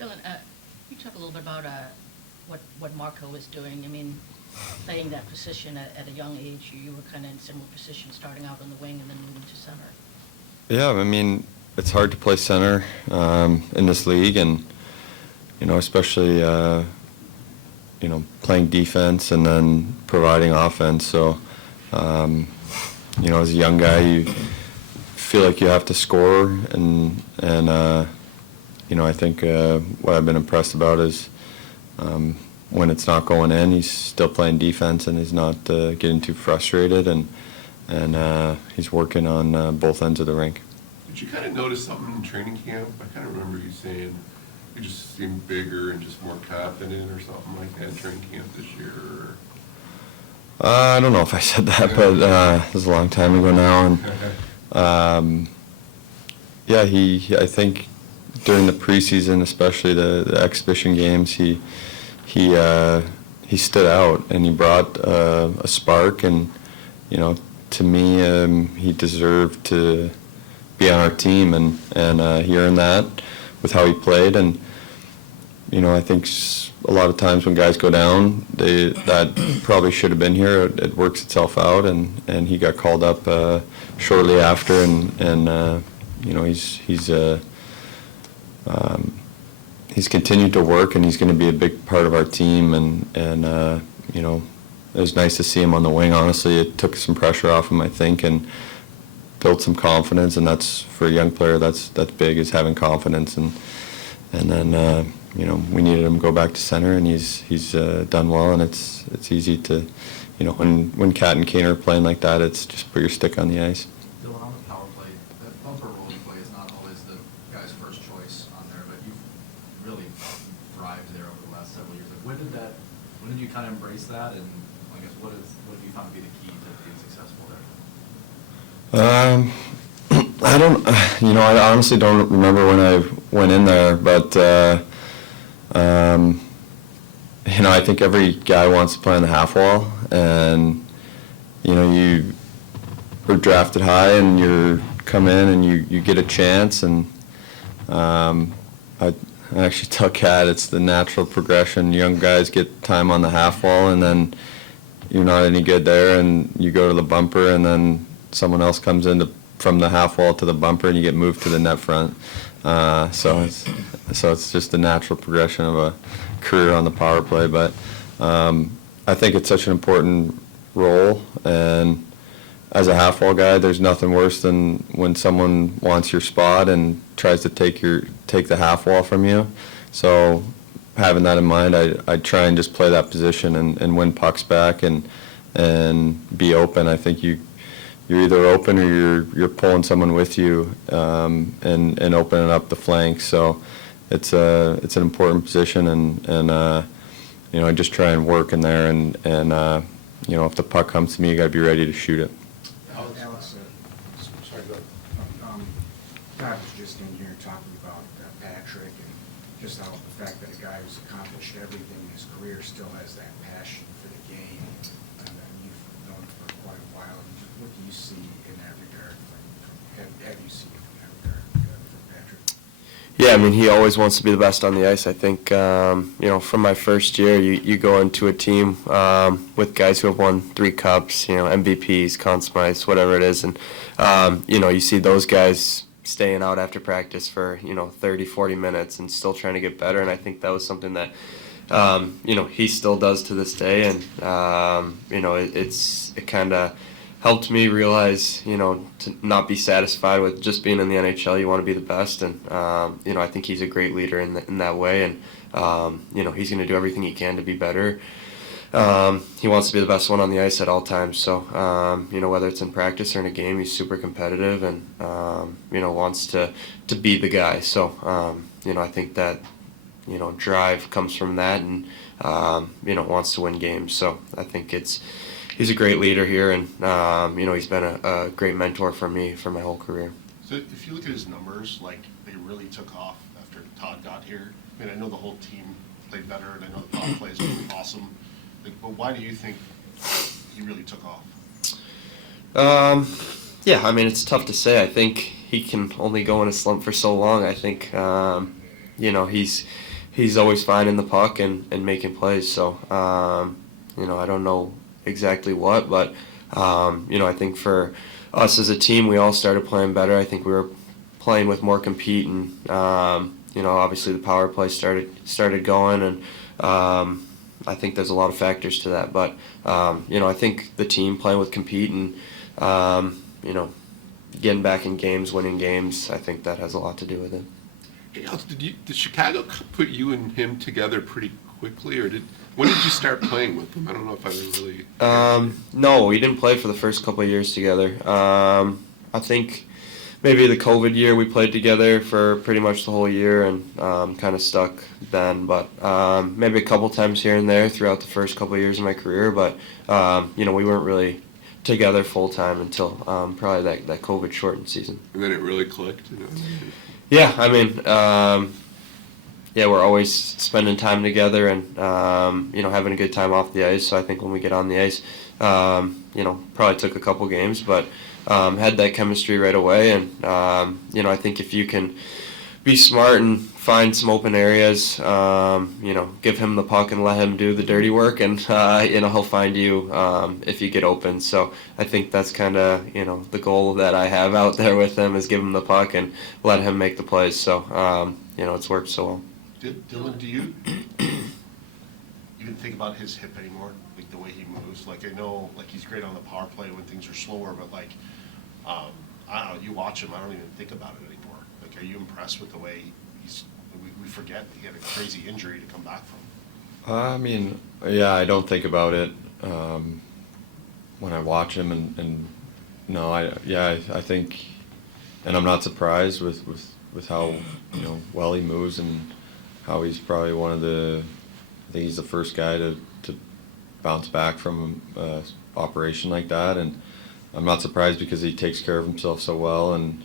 Dylan, you talk a little bit about what Marco was doing. I mean, playing that position at a young age, you were kind of in similar position, starting out on the wing and then moving to center. Yeah, I mean, it's hard to play center in this league, and especially playing defense and then providing offense. So, as a young guy, you feel like you have to score, and I think what I've been impressed about is when it's not going in, he's still playing defense and he's not getting too frustrated, and he's working on both ends of the rink. Did you kind of notice something in training camp? I kind of remember you saying you just seemed bigger and just more confident or something like that in training camp this year. I don't know if I said that, but it was a long time ago now. And yeah, I think during the preseason, especially the exhibition games, he stood out and he brought a spark, and to me, he deserved to be on our team, and he earned that with how he played. And I think a lot of times when guys go down, that probably should have been here. It works itself out, and he got called up shortly after, and he's continued to work, and he's going to be a big part of our team. And it was nice to see him on the wing. Honestly, it took some pressure off him, I think, and built some confidence. And that's, for a young player, that's big, is having confidence. And then we needed him to go back to center, and he's done well. And it's easy to, when Cat and Kane are playing like that, it's just put your stick on the ice. Dylan, on the power play, that bumper role you play is not always the guy's first choice on there, but you've really thrived there over the last several years. Like, when did you kind of embrace that, and I guess what have you found to be the key to being successful there? I don't, I honestly don't remember when I went in there, but I think every guy wants to play on the half wall, and you were drafted high and you come in and you get a chance, and I actually tell Kat it's the natural progression. Young guys get time on the half wall, and then you're not any good there, and you go to the bumper, and then someone else comes in from the half wall to the bumper, and you get moved to the net front. So it's just the natural progression of a career on the power play. But I think it's such an important role, and as a half wall guy, there's nothing worse than when someone wants your spot and tries to take the half wall from you. So having that in mind, I try and just play that position and win pucks back and be open. I think you're either open or you're pulling someone with you and opening up the flanks. So it's an important position, and I just try and work in there, and if the puck comes to me, you got to be ready to shoot it. Alex, sorry, go ahead. Todd was just in here talking about Patrick, and just how the fact that a guy who's accomplished everything in his career still has that passion for the game, and you've known him for quite a while. What do you see in that regard? Have you seen in that regard from Patrick? Yeah, I mean, he always wants to be the best on the ice. I think, from my first year, you go into a team with guys who have won 3 cups, MVPs, Conn Smythes, whatever it is, and, you see those guys staying out after practice for, 30, 40 minutes and still trying to get better, and I think that was something that, he still does to this day, and, it kind of helped me realize, to not be satisfied with just being in the NHL. You want to be the best, and I think he's a great leader in that way, and he's going to do everything he can to be better. He wants to be the best one on the ice at all times. So whether it's in practice or in a game, he's super competitive and wants to be the guy. So I think that drive comes from that, and wants to win games. So I think he's a great leader here, and he's been a great mentor for me for my whole career. So if you look at his numbers, like, they really took off after Todd got here. I mean, I know the whole team played better, and I know the power play is really awesome. But why do you think he really took off? Yeah, I mean, it's tough to say. I think he can only go in a slump for so long. I think you know, he's always finding the puck and making plays. So, you know, I don't know exactly what, but, you know, I think for us as a team, we all started playing better. I think we were playing with more compete, and, you know, obviously the power play started going, and I think there's a lot of factors to that. But, you know, I think the team playing with compete and, you know, getting back in games, winning games, I think that has a lot to do with it. Hey, Alex, did Chicago put you and him together pretty quickly, or when did you start playing with him? I don't know if I really. No, we didn't play for the first couple of years together. I think maybe the COVID year we played together for pretty much the whole year, and kind of stuck then. But maybe a couple times here and there throughout the first couple of years of my career. But you know, we weren't really together full time until probably that COVID shortened season. And then it really clicked. You know? Yeah, I mean, yeah, we're always spending time together and you know, having a good time off the ice. So I think when we get on the ice, you know, probably took a couple games, but had that chemistry right away. And you know, I think if you can be smart and find some open areas, you know, give him the puck and let him do the dirty work, and you know, he'll find you if you get open. So I think that's kind of, you know, the goal that I have out there with him, is give him the puck and let him make the plays. So you know, it's worked so well. Dylan, do you even think about his hip anymore? Like the way he moves? Like, I know, like, he's great on the power play when things are slower, but like, I don't know, you watch him, I don't even think about it anymore. Like, are you impressed with the way we forget he had a crazy injury to come back from? I mean, yeah, I don't think about it when I watch him, and no, I think, and I'm not surprised with how, you know, well he moves, and how he's probably one of the, I think he's the first guy to bounce back from an operation like that, and I'm not surprised because he takes care of himself so well, and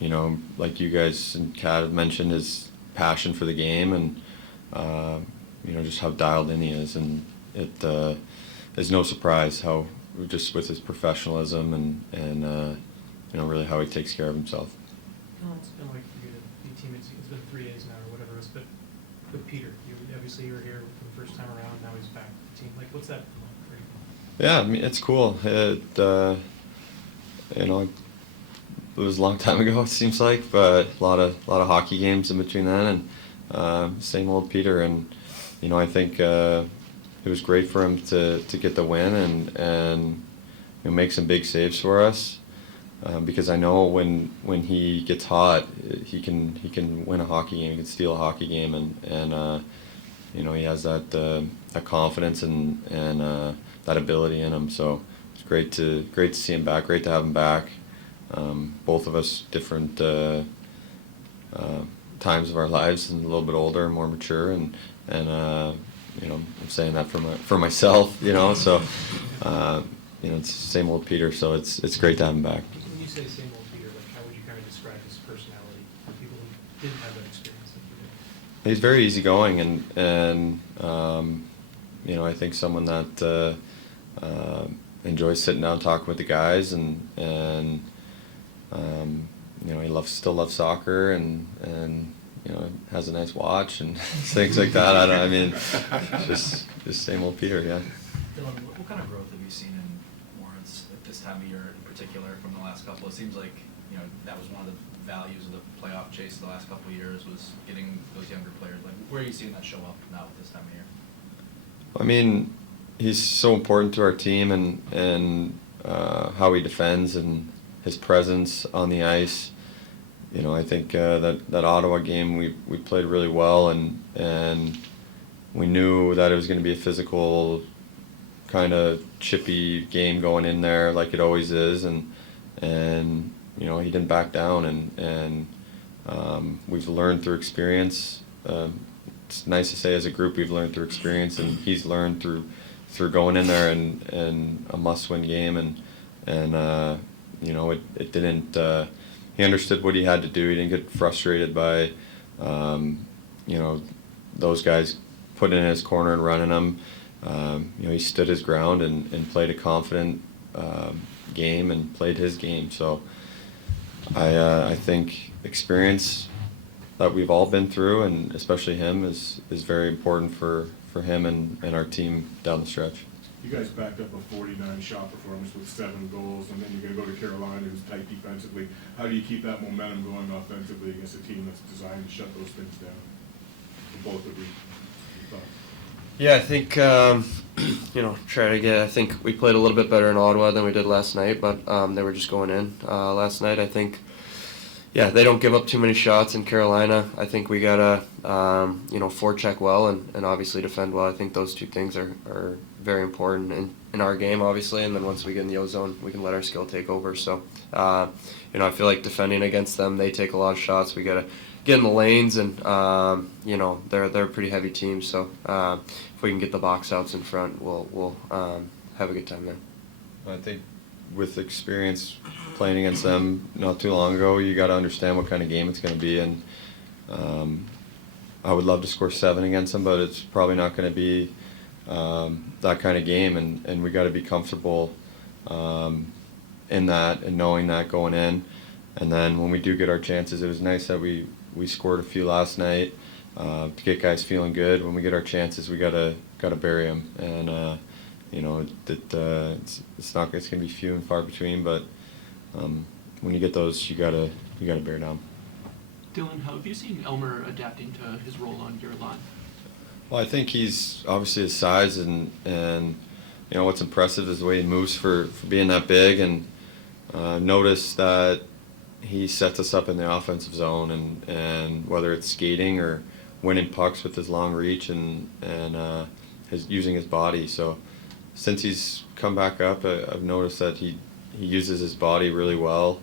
you know, like you guys and Kat have mentioned, his passion for the game, and you know, just how dialed in he is, and it is no surprise how, just with his professionalism and you know, really how he takes care of himself. No, it's been like for you to be teammates. It's been 3 days now or whatever it is, but with Peter, obviously you were here for the first time around, now he's back with the team. Like, what's that like for you? Yeah, I mean, it's cool. It you know, it was a long time ago, it seems like, but a lot of hockey games in between then, and same old Peter. And you know, I think it was great for him to get the win and you know, make some big saves for us, because I know when he gets hot, he can win a hockey game, he can steal a hockey game, and you know, he has that confidence and that ability in him. So it's great to see him back, great to have him back. Both of us different times of our lives, and a little bit older, more mature, and you know, I'm saying that for myself, you know. So you know, it's the same old Peter. So it's great to have him back. When you say same old Peter, like, how would you kind of describe his personality for people who didn't have that experience that you did? He's very easygoing, and you know, I think someone that enjoys sitting down talking with the guys, and you know, he still loves soccer, and you know, has a nice watch and things like that. I mean, just same old Peter, yeah. Dylan, what kind of growth have you seen in Lawrence at this time of year in particular from the last couple? It seems like, you know, that was one of the values of the playoff chase the last couple of years, was getting those younger players. Like, where are you seeing that show up now at this time of year? I mean, he's so important to our team, and how he defends and his presence on the ice. You know, I think that Ottawa game we played really well, and we knew that it was going to be a physical, kind of chippy game going in there, like it always is, and you know, he didn't back down, and we've learned through experience. It's nice to say, as a group, we've learned through experience, and he's learned through going in there and a must-win game, and you know, it didn't. He understood what he had to do. He didn't get frustrated by, you know, those guys putting in his corner and running him. You know, he stood his ground and played a confident game and played his game. So I think experience that we've all been through, and especially him, is very important for him and our team down the stretch. You guys backed up a 49-shot performance with 7 goals, and then you're going to go to Carolina, who's tight defensively. How do you keep that momentum going offensively against a team that's designed to shut those things down? For both of you. Your thoughts? Yeah, I think, try to get, I think we played a little bit better in Ottawa than we did last night, but they were just going in last night. I think, they don't give up too many shots in Carolina. I think we got to, forecheck well and obviously defend well. I think those two things are very important in our game, obviously, and then once we get in the O-zone, we can let our skill take over. So, I feel like defending against them, they take a lot of shots. We got to get in the lanes, and they're a pretty heavy team. So if we can get the box outs in front, we'll have a good time there. I think with experience playing against them not too long ago, you got to understand what kind of game it's going to be, and I would love to score 7 against them, but it's probably not going to be that kind of game, and we got to be comfortable in that and knowing that going in. And then when we do get our chances, it was nice that we scored a few last night to get guys feeling good. When we get our chances, we gotta bury them, and it's gonna be few and far between. But when you get those, you gotta bear down. Dylan, how have you seen Elmer adapting to his role on your line? Well, I think he's obviously his size, and what's impressive is the way he moves for being that big, and notice that he sets us up in the offensive zone, and whether it's skating or winning pucks with his long reach and using his body. So since he's come back up, I've noticed that he uses his body really well.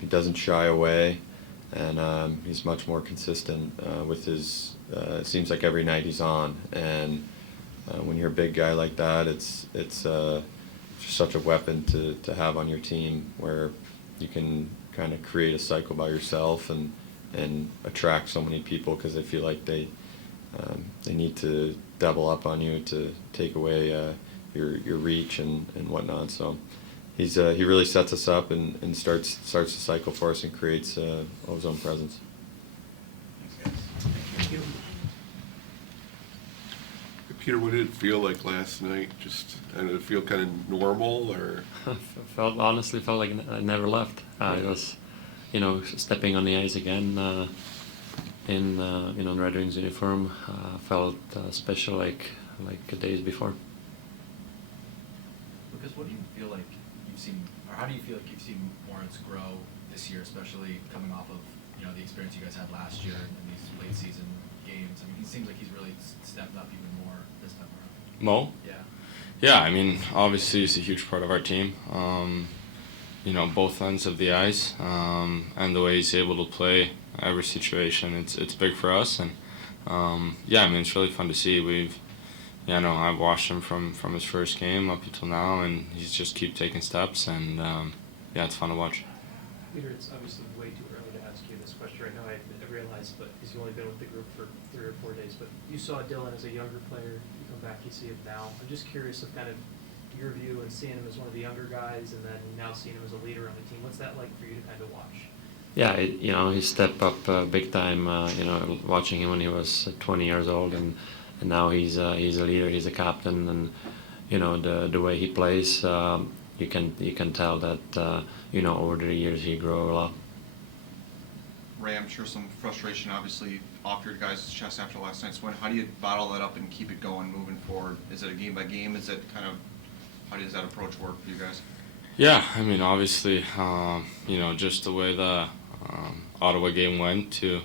He doesn't shy away, and he's much more consistent with his. It seems like every night he's on, and when you're a big guy like that, it's just such a weapon to have on your team, where you can kind of create a cycle by yourself and attract so many people because they feel like they need to double up on you to take away your reach and whatnot. So he really sets us up and starts the cycle for us and creates O-zone presence. Thank you. Peter, what did it feel like last night? Did it feel kind of normal, or? Honestly felt like I never left. It was, stepping on the ice again in Red Wings uniform. Felt special like days before. Lucas, what do you feel like you've seen, or how do you feel like you've seen Lawrence grow this year, especially coming off of the experience you guys had last year in these late season games? I mean, he seems like he's really stepped up even more this time around. Mo? Yeah. Yeah, I mean, obviously he's a huge part of our team. Both ends of the ice, and the way he's able to play every situation, it's big for us. And it's really fun to see. I've watched him from his first game up until now, and he's just keep taking steps, and it's fun to watch. Peter, it's obviously way too early to ask you this question right now. I realize, but because you've only been with the group for 3 or 4 days, but you saw Dylan as a younger player. You come back, you see him now. I'm just curious of kind of your view and seeing him as one of the younger guys, and then now seeing him as a leader on the team. What's that like for you to kind of watch? Yeah, he stepped up big time. Watching him when he was 20 years old, and now he's a leader. He's a captain, and the way he plays, you can tell that over the years he grew a lot. Ray, I'm sure some frustration obviously off your guys' chest after last night's win. How do you bottle that up and keep it going moving forward? Is it a game by game? Is it kind of, how does that approach work for you guys? Yeah, I mean, obviously, just the way the Ottawa game went to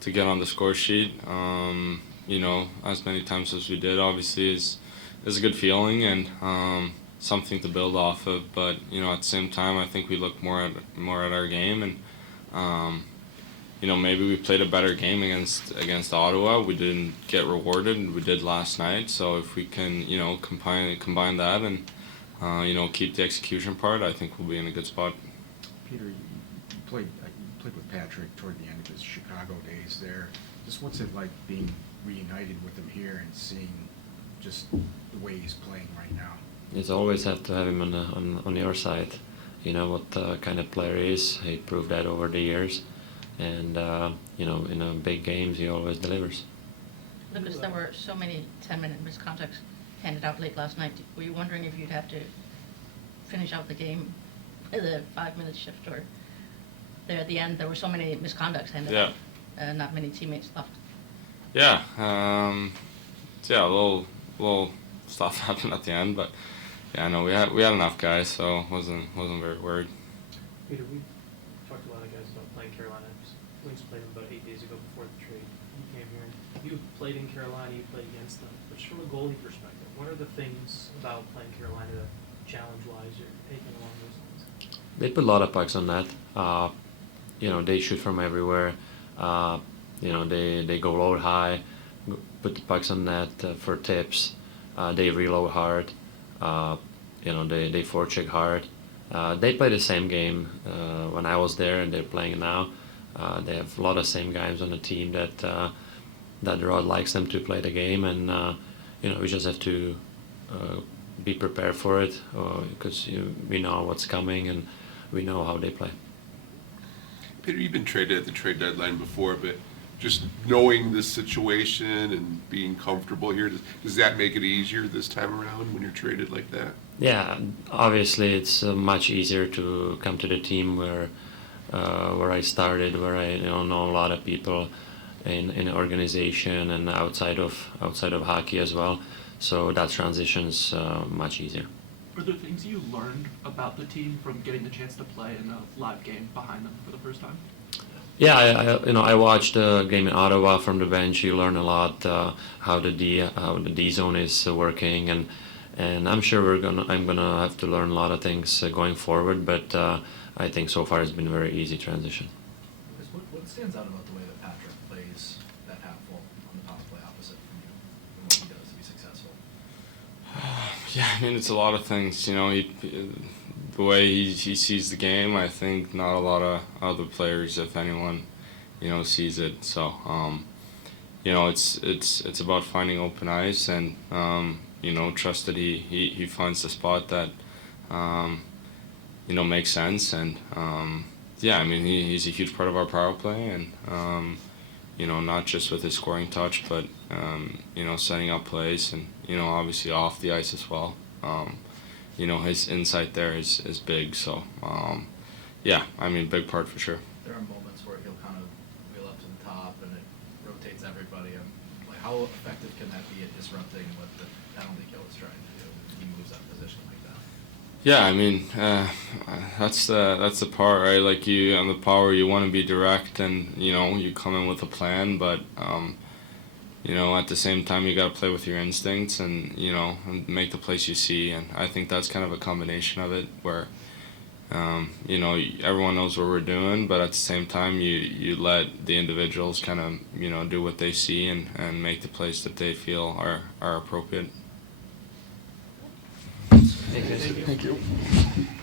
get on the score sheet, as many times as we did, obviously is a good feeling and something to build off of. But at the same time, I think we look more at our game, and maybe we played a better game against Ottawa. We didn't get rewarded. We did last night. So if we can combine that and keep the execution part, I think we'll be in a good spot. Peter, you played with Patrick toward the end of his Chicago days there. Just what's it like being reunited with him here and seeing just the way he's playing right now? It's always have to have him on your side. You know what kind of player he is. He proved that over the years. and you know, in big games he always delivers. Lucas, there were so many 10-minute misconducts handed out late last night. Were you wondering if you'd have to finish out the game with a 5-minute shift, or there at the end there were so many misconducts handed out, not many teammates left? Yeah, yeah, a little stuff happened at the end, but yeah, no, we had enough guys, so wasn't very worried. Peter, we talked to a lot of guys about playing Carolina. Wings played them about 8 days ago before the trade. You came here, and you played in Carolina, you played against them. But just from a goalie perspective, what are the things about playing Carolina that challenge-wise or anything along those lines? They put a lot of pucks on net. You know, they shoot from everywhere. You know, they go load high, put the pucks on net for tips. They reload hard. You know, they forecheck hard. They play the same game when I was there, and they're playing now. They have a lot of same guys on the team that Rod likes them to play the game, and you know, we just have to be prepared for it because we know what's coming and we know how they play. Peter, you've been traded at the trade deadline before, but just knowing this situation and being comfortable here, does that make it easier this time around when you're traded like that? Yeah, obviously it's much easier to come to the team where I started, where I know a lot of people in the organization and outside of hockey as well. So that transition's much easier. Are there things you learned about the team from getting the chance to play in a live game behind them for the first time? Yeah, I watched the game in Ottawa from the bench. You learn a lot how the D zone is working, and I'm sure I'm gonna have to learn a lot of things going forward. But I think so far it's been a very easy transition. What stands out about the way that Patrick plays that half full on the power play opposite from you and what he does to be successful? Yeah, I mean, it's a lot of things. You know, the way he sees the game, I think not a lot of other players, if anyone, you know, sees it. So, you know, it's about finding open ice and, you know, trust that he finds the spot that, you know, makes sense. And, yeah, I mean, he's a huge part of our power play, and, you know, not just with his scoring touch, but, you know, setting up plays and, you know, obviously off the ice as well. You know, his insight there is big. So, yeah, I mean, big part for sure. There are moments where he'll kind of wheel up to the top and it rotates everybody. And like, how effective can that be at disrupting what the penalty kill is trying to do if he moves that position like that? Yeah, I mean, that's the part, right? Like, you on the power, you want to be direct, and you know, you come in with a plan, but you know, at the same time, you got to play with your instincts and, you know, and make the plays you see. And I think that's kind of a combination of it where, you know, everyone knows what we're doing, but at the same time, you let the individuals kind of, you know, do what they see and make the plays that they feel are appropriate. Thank you. Thank you.